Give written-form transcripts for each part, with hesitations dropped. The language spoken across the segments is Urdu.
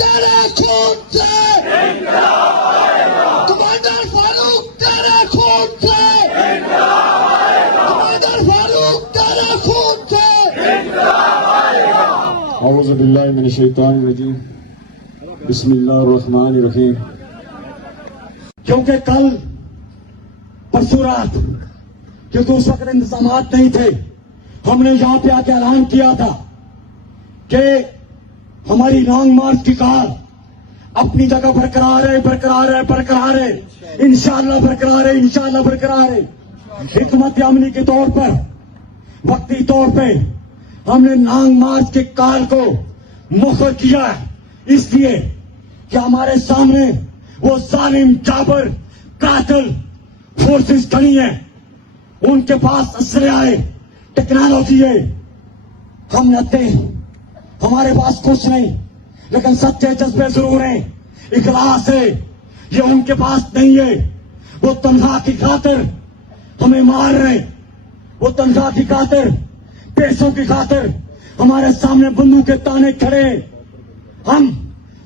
تیرے خون سے کمانڈر فاروق تیرے خون سے کمانڈر فاروق تیرے خون سے اعوذ باللہ من الشیطان الرجیم بسم اللہ الرحمن الرحیم. کیونکہ کل پرسوں رات کیونکہ اس وقت انتظامات نہیں تھے، ہم نے یہاں پہ آ کے اعلان کیا تھا کہ ہماری لانگ مارچ کی کار اپنی جگہ برقرار ہے، برقرار ہے، برقرار ہے، انشاءاللہ برقرار ہے، انشاءاللہ برقرار ہے. حکمت عملی کے طور پر وقتی طور پہ ہم نے لانگ مارچ کے کار کو مؤخر کیا ہے، اس لیے کہ ہمارے سامنے وہ ظالم جابر قاتل فورسز کھڑی ہیں، ان کے پاس اسلحہ ہے، ٹیکنالوجی ہے. ہم رہتے ہیں، ہمارے پاس کچھ نہیں، لیکن سچے جذبے ضرور ہیں، اخلاص ہے، یہ ان کے پاس نہیں ہے. وہ تنخواہ کی خاطر ہمیں مار رہے ہیں، وہ تنخواہ کی خاطر، پیسوں کی خاطر ہمارے سامنے بندوق کے تانے کھڑے ہیں. ہم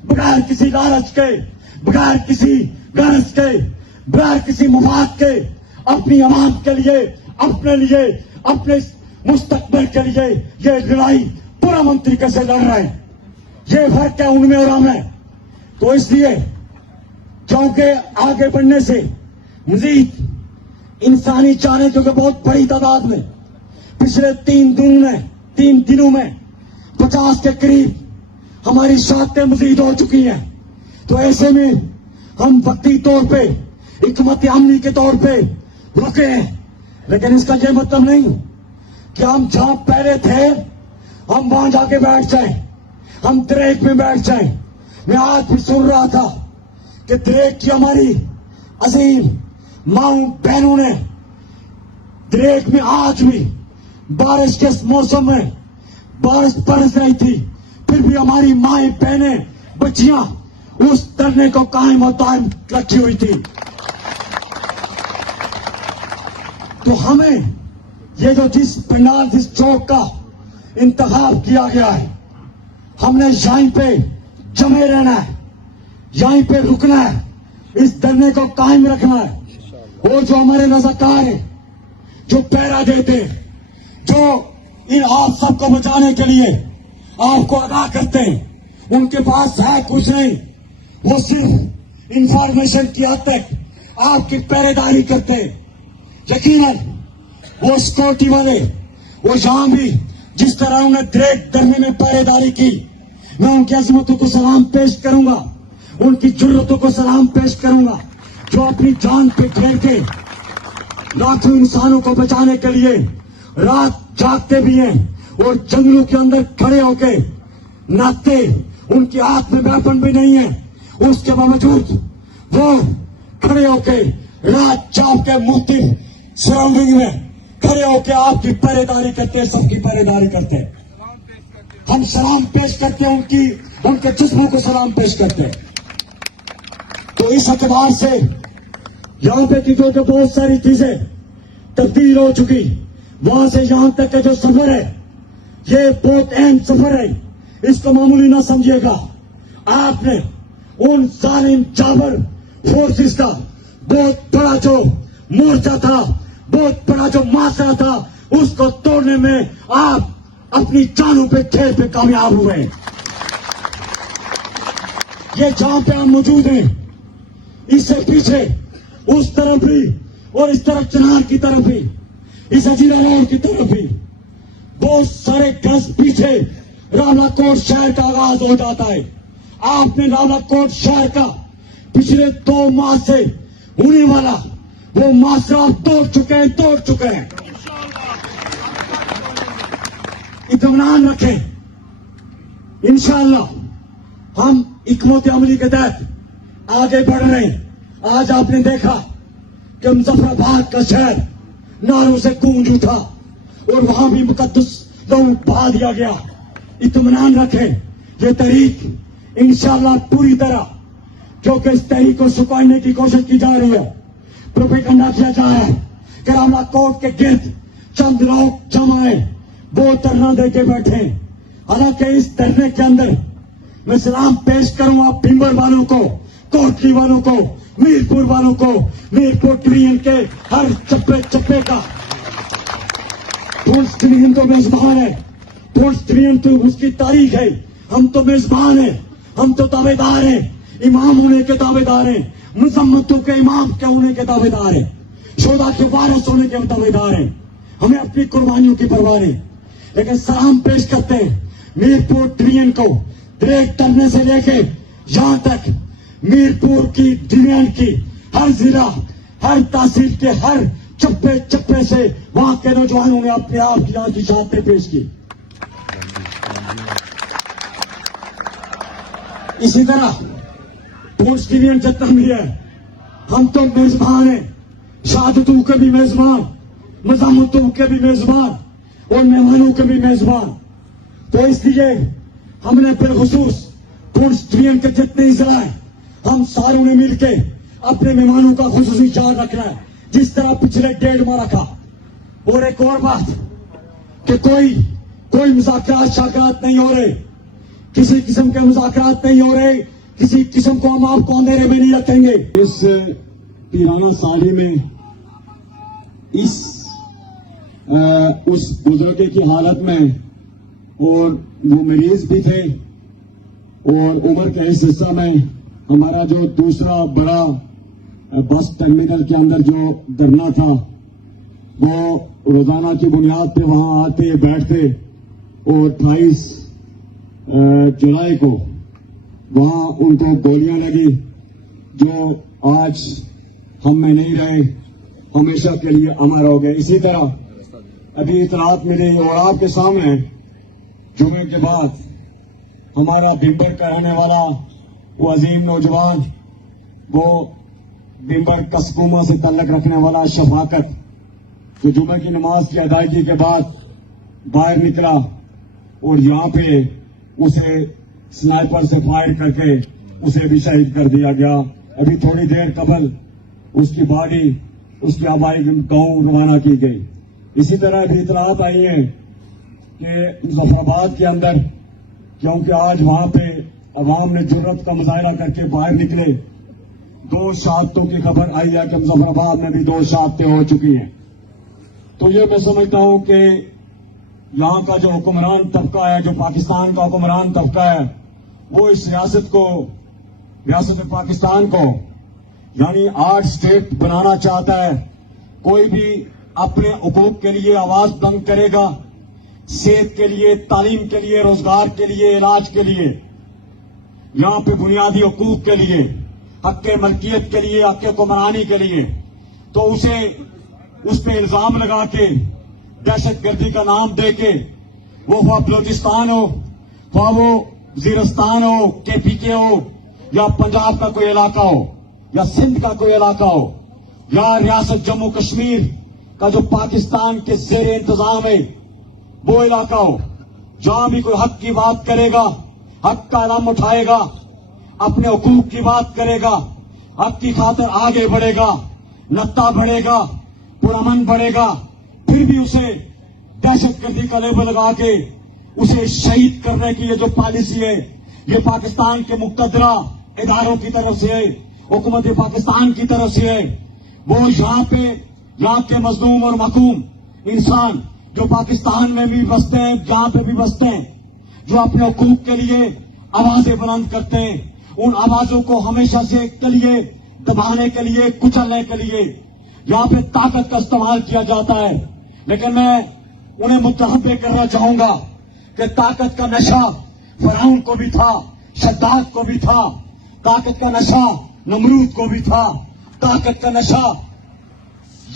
بغیر کسی لالچ کے، بغیر کسی غرض کے، بغیر کسی مفاد کے اپنی عوام کے لیے، اپنے لیے، اپنے مستقبل کے لیے یہ لڑائی پرامن طریقے سے لڑ رہے ہیں. یہ فرق ہے ان میں اور ہم میں. تو اس لیے کیونکہ آگے بڑھنے سے مزید انسانی چاہنے کیونکہ بہت بڑی تعداد میں پچھلے 3 دنوں میں 50 کے قریب ہماری شہادتیں مزید ہو چکی ہیں. تو ایسے میں ہم وقتی طور پہ حکمت عملی کے طور پہ رکے ہیں، لیکن اس کا یہ مطلب نہیں کہ ہم جہاں پہلے تھے ہم وہاں جا کے بیٹھ جائیں، ہم دریک میں بیٹھ جائیں. میں آج بھی سن رہا تھا کہ دریک کی ہماری عظیم ماؤں بہنوں نے دریک میں آج بھی بارش کے موسم میں بارش برس رہی تھی، پھر بھی ہماری مائیں بہنیں بچیاں اس دھرنے کو قائم و دائم رکھی ہوئی تھی. تو ہمیں یہ جو جس پنڈال جس چوک کا انتخاب کیا گیا ہے، ہم نے یہیں پہ جمے رہنا ہے، یہیں پہ رکنا ہے، اس دھرنے کو قائم رکھنا ہے. اور جو ہمارے رضاکار ہیں، جو پہرا دیتے ہیں، جو ان آپ سب کو بچانے کے لیے آپ کو آگاہ کرتے ہیں، ان کے پاس ہے کچھ نہیں، وہ صرف انفارمیشن کی حد تک آپ کی پہرے داری کرتے ہیں. یقیناً وہ سیکورٹی والے وہ یہاں بھی جس طرح انہوں نے دریک دھرنے میں پہرے داری کی، میں ان کی عظمتوں کو سلام پیش کروں گا، ان کی جرتوں کو سلام پیش کروں گا، جو اپنی جان پہ کھیل کے لاکھوں انسانوں کو بچانے کے لیے رات جاگتے بھی ہیں اور جنگلوں کے اندر کھڑے ہو کے ناچتے. ان کے ہاتھ میں ویپن بھی نہیں ہے، اس کے باوجود وہ کھڑے ہو کے رات جاگ کے مختلف سراؤنڈنگ میں کھڑے ہو کے آپ کی پہرے داری کرتے ہیں، سب کی پہرے داری کرتے ہیں. ہم سلام پیش کرتے ہیں، ان کے جسموں کو سلام پیش کرتے ہیں. تو اس اعتبار سے یہاں پہ چیزوں کے بہت ساری چیزیں تبدیل ہو چکی. وہاں سے یہاں تک کا جو سفر ہے یہ بہت اہم سفر ہے، اس کو معمولی نہ سمجھیے گا. آپ نے ان ظالم جابر فورسز کا بہت بڑا جو مورچہ تھا، بہت بڑا جو معاشرہ تھا، اس کو توڑنے میں آپ اپنی جانوں پہ کھیل پہ کامیاب ہوئے. یہ جہاں پہ ہم موجود ہیں اس سے پیچھے اس طرف بھی اور اس طرف چنار کی طرف بھی، اس حجیرہ روڈ کی طرف بھی بہت سارے گز پیچھے راولا کوٹ شہر کا آغاز ہو جاتا ہے. آپ نے راولا کوٹ شہر کا پچھلے 2 ماہ سے ہونے والا وہ معاشرہ توڑ چکے ہیں. اطمینان رکھیں، انشاءاللہ ہم حکمت عملی کے تحت آگے بڑھ رہے ہیں. آج آپ نے دیکھا کہ مظفر آباد کا شہر نعروں سے گونج اٹھا اور وہاں بھی مقدس لہو بہا دیا گیا. اطمینان رکھیں، یہ تحریک انشاءاللہ پوری طرح جو کہ اس تحریک کو سکھانے کی کوشش کی جا رہی ہے، پروپیگنڈا کیا جا رہا ہے کہ راولا کوٹ کے گرد چند لوگ جمع ہیں، وہ دھرنا دے کے بیٹھے. حالانکہ اس دھرنے کے اندر میں سلام پیش کروں آپ بھمبر والوں کو, کوٹلی والوں کو, میرپور والوں کو, میرپور ڈویژن کے ہر چپے چپے کا. پونچھ ڈویژن تو میزبان ہے, پونچھ ڈویژن تو اس کی تاریخ ہے. ہم تو میزبان ہیں, ہم تو دعوے دار ہیں, امام ہونے کے دعوے دار ہیں, مذمتوں کے امام کے ہونے کے دعوے دار ہیں, شہداء کے وارث ہونے کے دعوے دار ہیں. ہمیں اپنی قربانیوں کی پرواہ نہیں, لیکن سلام پیش کرتے ہیں میرپور ڈویژن کو. بریک ٹرنے سے لے کے یہاں تک میرپور کی ڈویژن کی ہر ضلع, ہر تحصیل کے ہر چپے چپے سے وہاں کے نوجوانوں نے اپنے آپ کی یہاں کی شہادتیں پیش کی. اسی طرح پونچھ ڈویژن جتنا بھی ہے, ہم تو میزبان ہیں, شہادتوں کے بھی میزبان, مذمتوں کے بھی میزبان اور مہمانوں کے بھی میزبان. تو اس لیے ہم نے بالخصوص پونچھ ڈویژن کے جتنے ضلع ہیں, ہم ساروں نے مل کے اپنے مہمانوں کا خصوصی خیال رکھنا ہے, جس طرح پچھلے 1.5 ماہ رکھا. اور ایک اور بات کہ کوئی مذاکرات شاکرات نہیں ہو رہے, کسی قسم کے مذاکرات نہیں ہو رہے, کسی قسم کو ہم آپ کو اندھیرے میں نہیں رکھیں گے. اس پیرانہ سالی میں اس بزرگ کی حالت میں, اور وہ مریض بھی تھے, اور عمر کے اس حصہ میں ہمارا جو دوسرا بڑا بس ٹرمینل کے اندر جو دھرنا تھا, وہ روزانہ کی بنیاد پہ وہاں آتے بیٹھتے, اور 28 جولائی کو وہاں ان کو گولیاں لگی, جو آج ہم میں نہیں رہے, ہمیشہ کے لیے امر ہو گئے. اسی طرح ابھی اطلاعات ملی اور آپ کے سامنے جمعے کے بعد ہمارا بھمبر کا رہنے والا وہ عظیم نوجوان, وہ بھمبر کسکوما سے تعلق رکھنے والا شفاقت, جو جمعے کی نماز کی ادائیگی کے بعد باہر نکلا اور یہاں پہ اسے سنائپر سے فائر کر کے اسے بھی شہید کر دیا گیا. ابھی تھوڑی دیر قبل اس کی باڈی اس کی آبائی گاؤں روانہ کی گئی. اسی طرح ابھی اطلاعات آئی ہیں کہ مظفر آباد کے اندر, کیونکہ آج وہاں پہ عوام نے جرت کا مظاہرہ کر کے باہر نکلے, 2 شہادتوں کی خبر آئی ہے کہ مظفر آباد میں بھی 2 شہادتیں ہو چکی ہیں. تو یہ میں سمجھتا ہوں کہ یہاں کا جو حکمران طبقہ ہے, جو پاکستان کا حکمران طبقہ ہے, وہ اس ریاست پاکستان کو یعنی 8 اسٹیٹ بنانا چاہتا ہے. کوئی بھی اپنے حقوق کے لیے آواز بلند کرے گا, صحت کے لیے, تعلیم کے لیے, روزگار کے لیے, علاج کے لیے, یہاں پہ بنیادی حقوق کے لیے, حق ملکیت کے لیے, حق حکمرانی کے لیے, تو اسے اس پہ الزام لگا کے دہشت گردی کا نام دے کے, وہ بلوچستان ہو, وہ وزیرستان ہو, KPK ہو, یا پنجاب کا کوئی علاقہ ہو, یا سندھ کا کوئی علاقہ ہو, یا ریاست جموں کشمیر کا جو پاکستان کے زیر انتظام ہے وہ علاقہ ہو, جہاں بھی کوئی حق کی بات کرے گا, حق کا علم اٹھائے گا, اپنے حقوق کی بات کرے گا, حق کی خاطر آگے بڑھے گا, نتا بڑھے گا, پرامن بڑھے گا, پھر بھی اسے دہشت گردی کا لیبل لگا کے اسے شہید کرنے کی یہ جو پالیسی ہے, یہ پاکستان کے مقتدرہ اداروں کی طرف سے ہے, حکومت پاکستان کی طرف سے ہے. وہ یہاں کے مظلوم اور محکوم انسان جو پاکستان میں بھی بستے ہیں, جہاں پہ بھی بستے ہیں, جو اپنے حقوق کے لیے آوازیں بلند کرتے ہیں, ان آوازوں کو ہمیشہ سے کے لیے دبانے کے لیے, کچلنے کے لیے یہاں پہ طاقت کا استعمال کیا جاتا ہے. لیکن میں انہیں متنبہ کرنا چاہوں گا کہ طاقت کا نشہ فرعون کو بھی تھا, شداد کو بھی تھا, طاقت کا نشہ نمرود کو بھی تھا, طاقت کا نشہ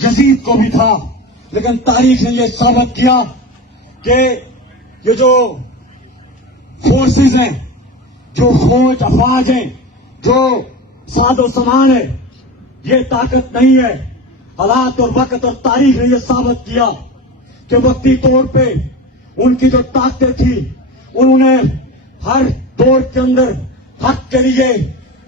یزید کو بھی تھا. لیکن تاریخ نے یہ ثابت کیا کہ یہ جو فورسز ہیں, جو فوج افواج ہیں, جو ساز و سامان ہے, یہ طاقت نہیں ہے. حالات اور وقت اور تاریخ نے یہ ثابت کیا کہ وقتی طور پہ ان کی جو طاقتیں تھی, انہوں نے ہر دور کے اندر حق کے لیے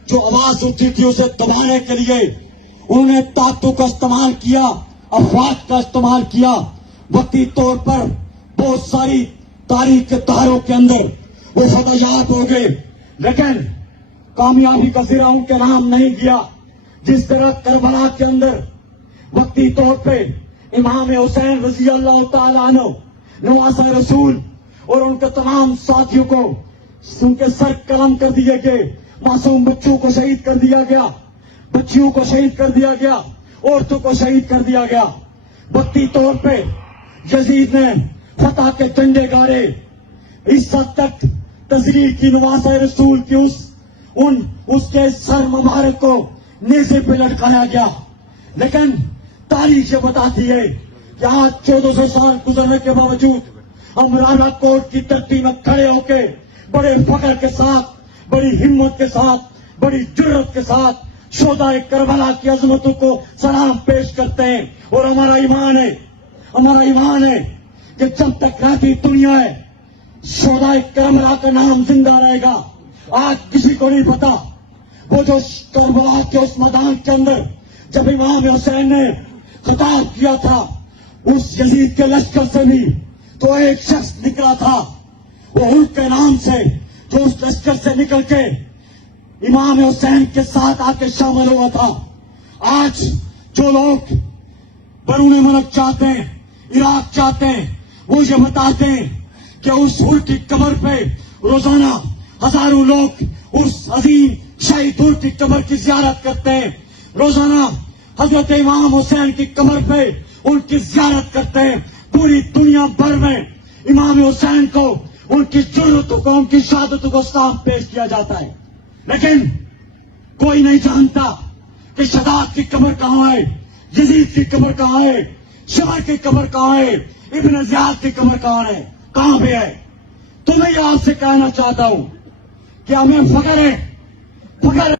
جو آواز اٹھی تھی اسے دبانے کے لیے انہوں نے طاقتوں کا استعمال کیا, افواج کا استعمال کیا. وقتی طور پر بہت ساری تاریخ کے تاروں کے اندر وہ فدایات ہو گئے, لیکن کامیابی کا زرہ ان کے نام نہیں گیا. جس طرح کربلا کے اندر وقتی طور پہ امام حسین رضی اللہ تعالیٰ عنہ نواسہ رسول اور ان کے تمام ساتھیوں کو ان کے سر قلم کر دیے گئے, معصوم بچوں کو شہید کر دیا گیا, بچیوں کو شہید کر دیا گیا, عورتوں کو شہید کر دیا گیا. وقتی طور پہ یزید نے فتح کے ڈنڈے گاڑے. اس حد تک تذلیل کی نواسہ رسول کی اس کے سر مبارک کو نیزے پہ لٹکایا گیا. لیکن تاریخ یہ بتاتی ہے کہ آج 1400 سال گزرنے کے باوجود ہم رانا کوٹ کی دھرتی میں کھڑے ہو کے بڑے فخر کے ساتھ, بڑی ہمت کے ساتھ, بڑی جرت کے ساتھ شہدائے کربلا کی عظمتوں کو سلام پیش کرتے ہیں. اور ہمارا ایمان ہے کہ جب تک رہتی دنیا ہے شہدائے کربلا کا نام زندہ رہے گا. آج کسی کو نہیں پتا وہ جو کربلا کے اس میدان کے اندر جب امام حسین نے خطاب کیا تھا اس یزید کے لشکر سے بھی تو ایک شخص نکلا تھا, وہ ان کے نام سے جو اس لشکر سے نکل کے امام حسین کے ساتھ آ کے شامل ہوا تھا. آج جو لوگ بیرون ملک چاہتے ہیں, عراق چاہتے ہیں, وہ یہ بتاتے ہیں کہ اس حر کی قبر پہ روزانہ ہزاروں لوگ اس عظیم شہید حر کی قبر کی زیارت کرتے ہیں. روزانہ حضرت امام حسین کی قبر پہ ان کی زیارت کرتے ہیں. پوری دنیا بھر میں امام حسین کو, ان کی جرتوں کو, ان کی شہادتوں کو سلام پیش کیا جاتا ہے. لیکن کوئی نہیں جانتا کہ شہداد کی قبر کہاں ہے, یزید کی قبر کہاں ہے, شمر کی قبر کہاں ہے, ابن زیاد کی قبر کہاں پہ ہے. تو میں یہ آپ سے کہنا چاہتا ہوں کہ ہمیں فخر ہے